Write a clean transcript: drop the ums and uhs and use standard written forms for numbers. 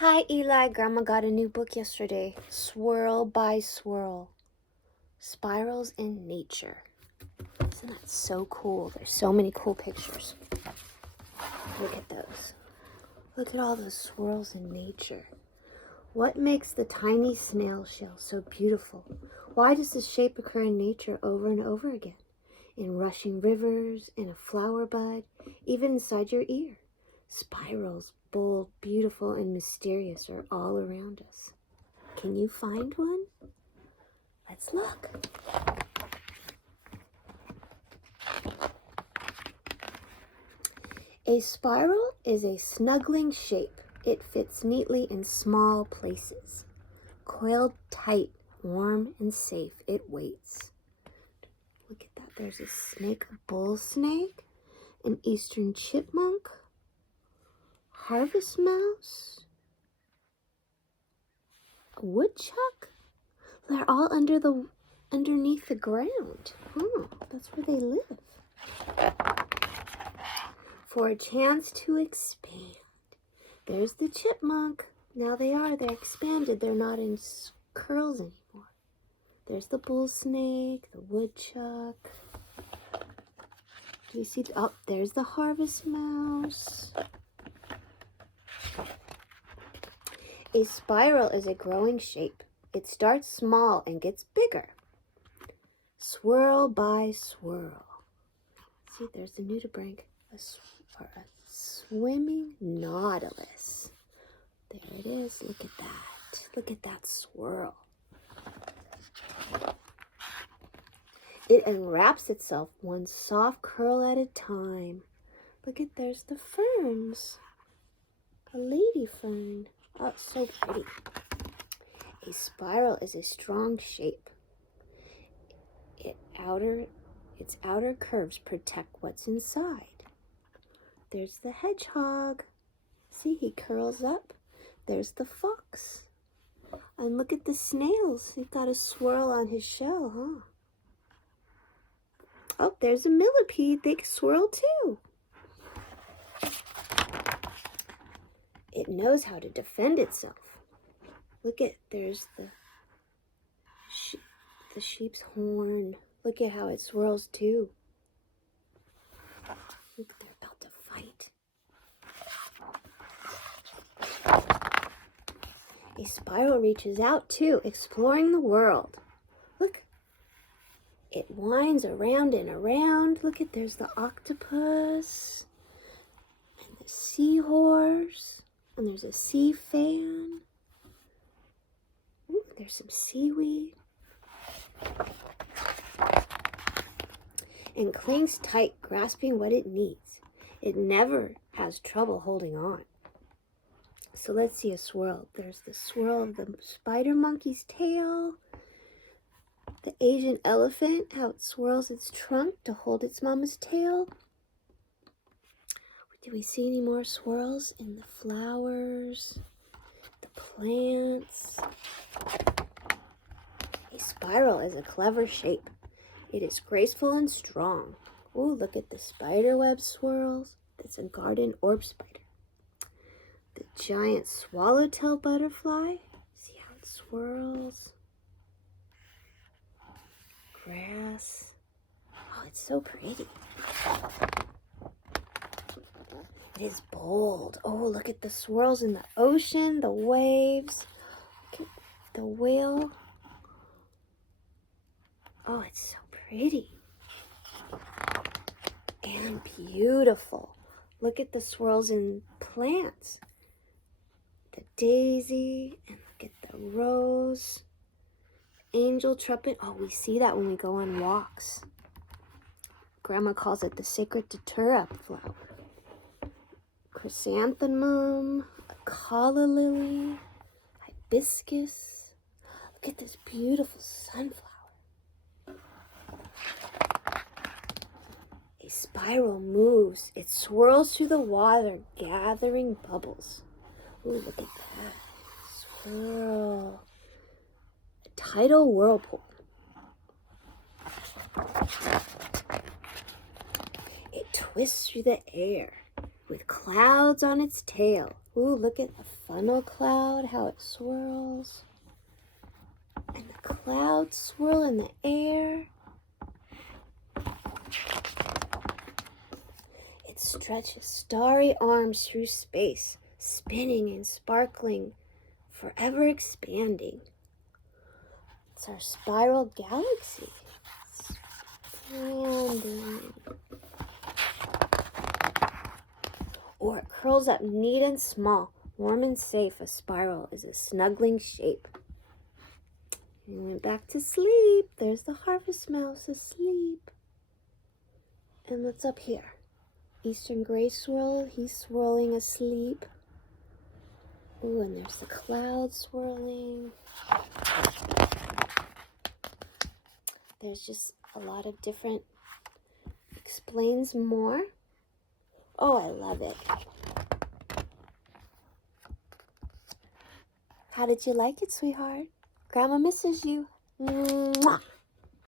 Hi, Eli. Grandma got a new book yesterday. Swirl by Swirl. Spirals in Nature. Isn't that so cool? There's so many cool pictures. Look at those. Look at all those swirls in nature. What makes the tiny snail shell so beautiful? Why does this shape occur in nature over and over again? In rushing rivers, in a flower bud, even inside your ear. Spirals, bold, beautiful, and mysterious, are all around us. Can you find one? Let's look. A spiral is a snuggling shape. It fits neatly in small places. Coiled tight, warm, and safe, it waits. Look at that. There's a snake, a bull snake, an eastern chipmunk, harvest mouse, a woodchuck. They're all underneath the ground. That's where they live. For a chance to expand. There's the chipmunk. Now they're expanded. They're not in curls anymore. There's the bull snake, the woodchuck. Do you see? Oh, there's the harvest mouse. A spiral is a growing shape. It starts small and gets bigger. Swirl by swirl. See, there's the nudibranch, a swimming nautilus. There it is. Look at that. Look at that swirl. It unwraps itself one soft curl at a time. Look at, there's the ferns. A lady fern. Oh, so pretty. A spiral is a strong shape. Its outer curves protect what's inside. There's the hedgehog. See, he curls up. There's the fox. And look at the snails. He's got a swirl on his shell, huh? Oh, there's a millipede. They swirl too. It knows how to defend itself. Look at, there's the sheep's horn. Look at how it swirls too. Look, they're about to fight. A spiral reaches out too, exploring the world. Look, it winds around and around. Look at, there's the octopus and the seahorse, and there's a sea fan. Ooh, there's some seaweed. And clings tight, grasping what it needs. It never has trouble holding on. So let's see a swirl. There's the swirl of the spider monkey's tail. The Asian elephant, how it swirls its trunk to hold its mama's tail. Do we see any more swirls in the flowers, the plants? A spiral is a clever shape. It is graceful and strong. Ooh, look at the spiderweb swirls. That's a garden orb spider. The giant swallowtail butterfly. See how it swirls? Grass. Oh, it's so pretty. It is bold. Oh, look at the swirls in the ocean, the waves. Look at the whale. Oh, it's so pretty and beautiful. Look at the swirls in plants. The daisy, and look at the rose. Angel trumpet. Oh, we see that when we go on walks. Grandma calls it the sacred datura flower. Chrysanthemum, a calla lily, hibiscus. Look at this beautiful sunflower. A spiral moves. It swirls through the water, gathering bubbles. Ooh, look at that. Swirl. A tidal whirlpool. It twists through the air. with clouds on its tail. Ooh, look at the funnel cloud, how it swirls. And the clouds swirl in the air. It stretches starry arms through space, spinning and sparkling, forever expanding. It's our spiral galaxy. Expanding. Or it curls up neat and small, warm and safe. A spiral is a snuggling shape. He went back to sleep. There's the harvest mouse asleep. And what's up here? Eastern gray swirl, he's swirling asleep. Ooh, and there's the cloud swirling. There's just a lot of different, explains more. Oh, I love it. How did you like it, sweetheart? Grandma misses you. Mwah.